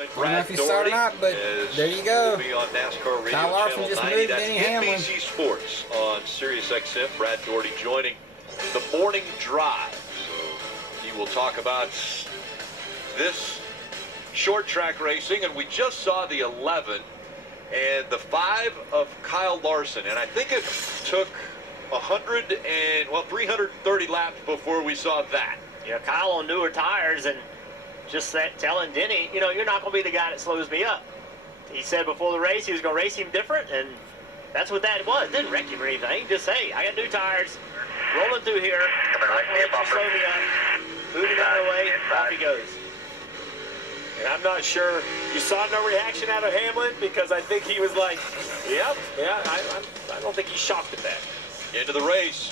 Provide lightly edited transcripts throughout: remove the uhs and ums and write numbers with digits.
I don't know if you saw it or not, but there you go. Kyle Larson just moved Denny Hamlin. NBC Sports on Sirius XM. Brad Doherty joining the morning drive. So he will talk about this short track racing, and we just saw the 11 and the 5 of Kyle Larson, and I think it took 330 laps before we saw that. Yeah, Kyle on newer tires, and just telling Denny, you know, you're not going to be the guy that slows me up. He said before the race he was going to race him different, and that's what that was. Didn't wreck him or anything. Just, hey, I got new tires, rolling through here, not going to let you slow me up, moving out of the way, off he goes. And I'm not sure you saw no reaction out of Hamlin, because I think he was like, yep, yeah, I don't think he's shocked at that. Into the race.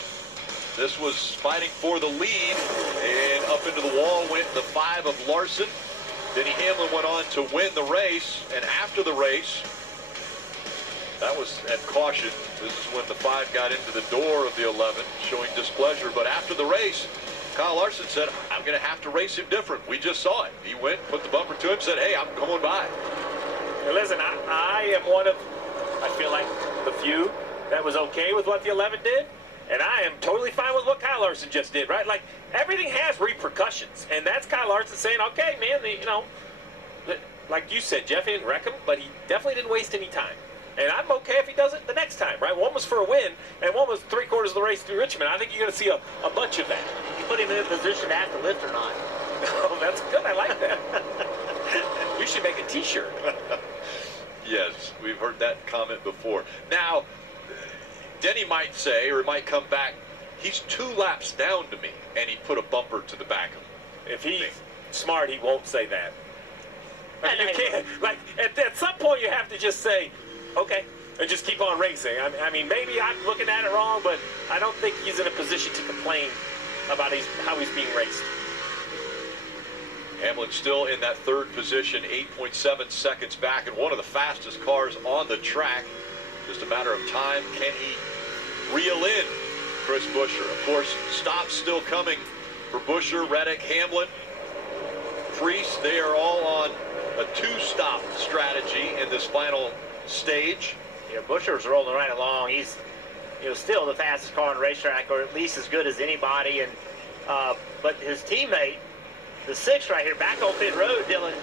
This was fighting for the lead, and up into the wall went the 5 of Larson. Denny Hamlin went on to win the race, and after the race, that was at caution. This is when the 5 got into the door of the 11, showing displeasure. But after the race, Kyle Larson said, I'm going to have to race him different. We just saw it. He went, put the bumper to him, said, hey, I'm going by. Now listen, I am one of, I feel like, the few that was okay with what the 11 did. And I am totally fine with what Kyle Larson just did, right? Like, everything has repercussions. And that's Kyle Larson saying, okay, man, you know, like you said, Jeff, he didn't wreck him, but he definitely didn't waste any time. And I'm okay if he does it the next time, right? One was for a win, and one was 3/4 of the race through Richmond. I think you're going to see a bunch of that. You put him in a position to have to lift or not. Oh, that's good. I like that. You should make a T-shirt. Yes, we've heard that comment before. Now, Denny might say, or might come back, he's 2 laps down to me, and he put a bumper to the back of him. If he's smart, he won't say that. I mean, you can't, like, at some point you have to just say, okay, and just keep on racing. I mean, maybe I'm looking at it wrong, but I don't think he's in a position to complain about how he's being raced. Hamlin still in that 3rd position, 8.7 seconds back, and one of the fastest cars on the track. Just a matter of time. Can he reel in Chris Buescher? Of course, stops still coming for Buescher, Reddick, Hamlin, Priest. They are all on a 2-stop strategy in this final stage. Yeah, Buescher's rolling right along. He's, you know, still the fastest car on the racetrack, or at least as good as anybody. And but his teammate, the 6 right here, back on pit road, Dylan.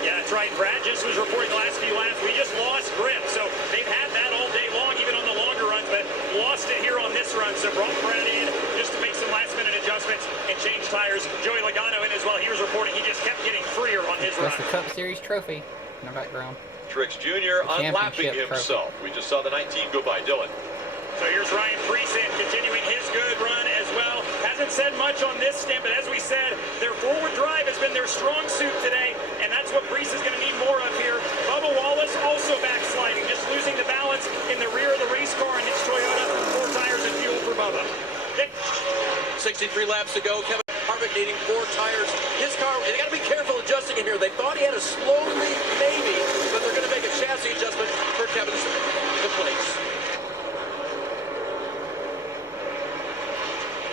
Yeah, that's right. Brad just was reporting the last few laps. We just lost grip, so they've had that all day long, even on the longer runs, but lost it here on this run. So brought Brad in just to make some last-minute adjustments and change tires. Joey Logano in as well. He was reporting he just kept getting freer on his run. That's the Cup Series trophy in the background. Trix Jr. unlapping himself. We just saw the 19 go by. Dylan. So here's Ryan Priest continuing his good run as well. Hasn't said much on this stint, but as we said, their forward drive has been their strong suit today, and that's what Priest is going to need more of here. Bubba Wallace also backsliding, just losing the balance in the rear of the race car in his Toyota. 4 tires and fuel for Bubba. Dick. 63 laps to go. Kevin Harvick needing 4 tires. His car, and they got to be careful adjusting in here. They thought he had a slow lead, maybe, but they're going to make a chassis adjustment for Kevin's place.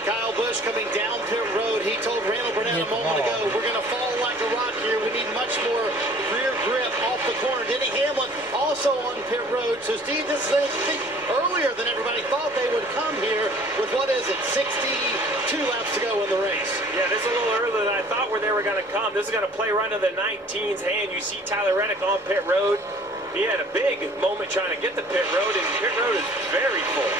Kyle Busch coming down pit road. He told Randall Burnett a moment ago, we're going to fall like a rock here. We need much more rear grip off the corner. Denny Hamlin also on pit road. So, Steve, this is, I think, earlier than everybody thought they would come here with, what is it, 62 laps to go in the race. Yeah, this is a little earlier than I thought where they were going to come. This is going to play right into the 19's hand. You see Tyler Reddick on pit road. He had a big moment trying to get to pit road, and pit road is very full.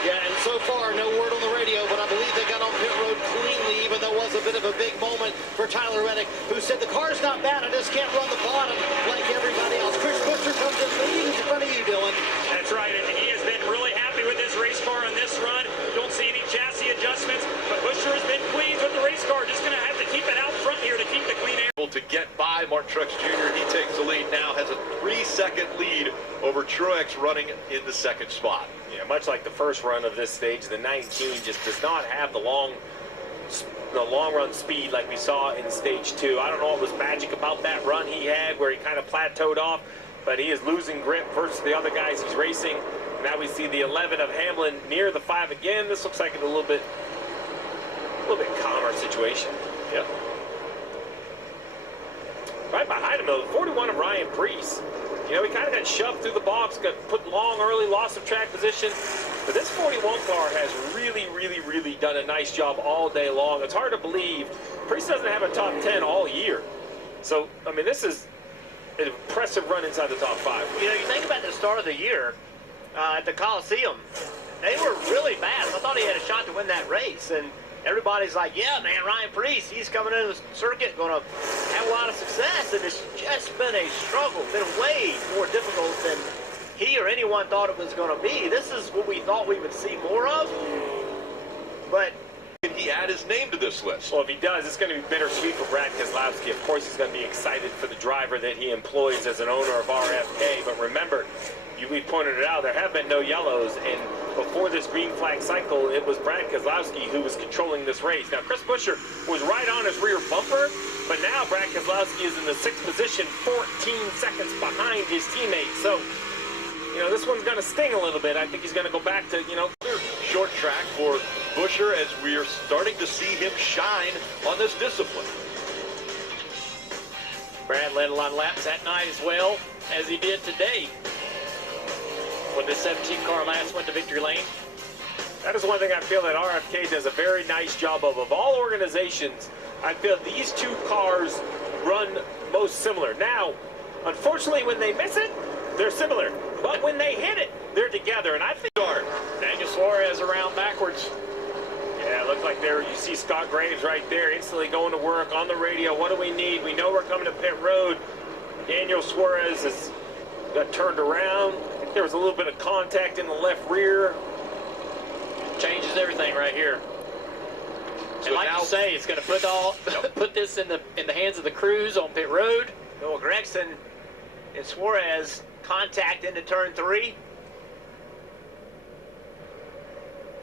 Yeah, and so far, no word on the radio, but I believe they got on pit road cleanly, even though it was a bit of a big moment for Tyler Reddick, who said, the car's not bad, I just can't run the bottom like everybody else. Chris Buescher comes in leading in front of you, Dylan. That's right, and he has been really happy with his race car on this run. Don't see any chassis adjustments, but Buescher has been pleased with the race car. Just going to have to keep it out front here to keep the clean air. To get by Mark Truex Jr., he takes the lead now, has a 3-second lead over Truex running in the 2nd spot. Yeah, much like the first run of this stage, the 19 just does not have the long run speed like we saw in stage 2. I don't know what was magic about that run he had where he kind of plateaued off, but he is losing grip versus the other guys he's racing. Now we see the 11 of Hamlin near the 5 again. This looks like a little bit calmer situation. Yeah. right behind him, though, 41 of Ryan Preece. You know, he kind of got shoved through the box, got put long early, loss of track position. But this 41 car has really done a nice job all day long. It's hard to believe. Preece doesn't have a top 10 all year. So, I mean, this is an impressive run inside the top 5. You know, you think about the start of the year at the Coliseum, they were really bad. I thought he had a shot to win that race. And everybody's like, yeah, man, Ryan Preece, he's coming into the circuit, going to have a lot of success. And it's just been a struggle, been way more difficult than he or anyone thought it was going to be. This is what we thought we would see more of. But can he add his name to this list? Well, if he does, it's going to be bittersweet for Brad Keselowski. Of course, he's going to be excited for the driver that he employs as an owner of RFK. But remember, we pointed it out, there have been no yellows, and before this green flag cycle, it was Brad Keselowski who was controlling this race. Now, Chris Buescher was right on his rear bumper, but now Brad Keselowski is in the 6th position, 14 seconds behind his teammate. So, you know, this one's going to sting a little bit. I think he's going to go back to, you know, short track for Buescher as we are starting to see him shine on this discipline. Brad led a lot of laps that night as well as he did today when the 17 car last went to victory lane. That is one thing I feel that RFK does a very nice job of. Of all organizations, I feel these two cars run most similar. Now, unfortunately, when they miss it, they're similar. But when they hit it, they're together. And I think Daniel Suarez around backwards. Yeah, it looks like there you see Scott Graves right there instantly going to work on the radio. What do we need? We know we're coming to pit road. Daniel Suarez has got turned around. There was a little bit of contact in the left rear. Changes everything right here. So and like now, you say, it's going to put this in the hands of the crews on pit road. Noah Gregson and Suarez contact into turn 3.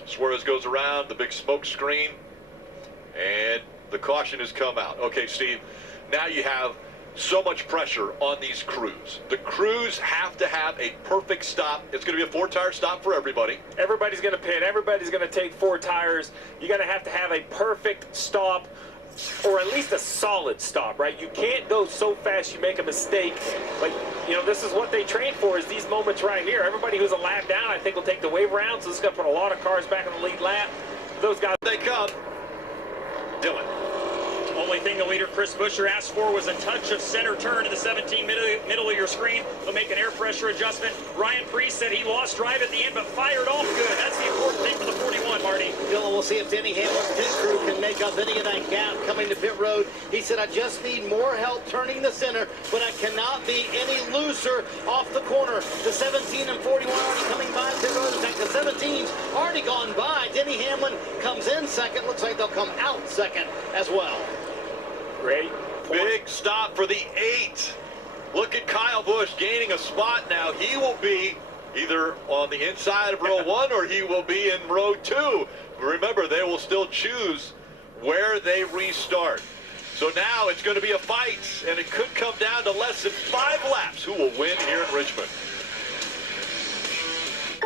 Suarez goes around the big smoke screen, and the caution has come out. Okay, Steve, now you have so much pressure on these crews. The crews have to have a perfect stop. It's going to be a 4-tire stop for everybody. Everybody's going to pit. Everybody's going to take 4 tires. You're going to have a perfect stop, or at least a solid stop, right? You can't go so fast you make a mistake. But, you know, this is what they train for, is these moments right here. Everybody who's a lap down, I think, will take the wave round, so this is going to put a lot of cars back in the lead lap. Those guys, they come. Dylan. Only thing the leader Chris Buescher asked for was a touch of center turn to the 17 middle of your screen. They'll make an air pressure adjustment. Ryan Preece said he lost drive at the end, but fired off good. That's the important thing for the 41, Marty. Dylan, we'll see if Denny Hamlin's pit crew can make up any of that gap coming to pit road. He said, I just need more help turning the center, but I cannot be any looser off the corner. The 17 and 41 already coming by pit road. In fact, the 17's already gone by. Denny Hamlin comes in second. Looks like they'll come out second as well. great. Big stop for the 8. Look at Kyle Busch gaining a spot now. He will be either on the inside of row 1 or he will be in row 2. Remember, they will still choose where they restart. So now it's going to be a fight, and it could come down to less than 5 laps. Who will win here in Richmond?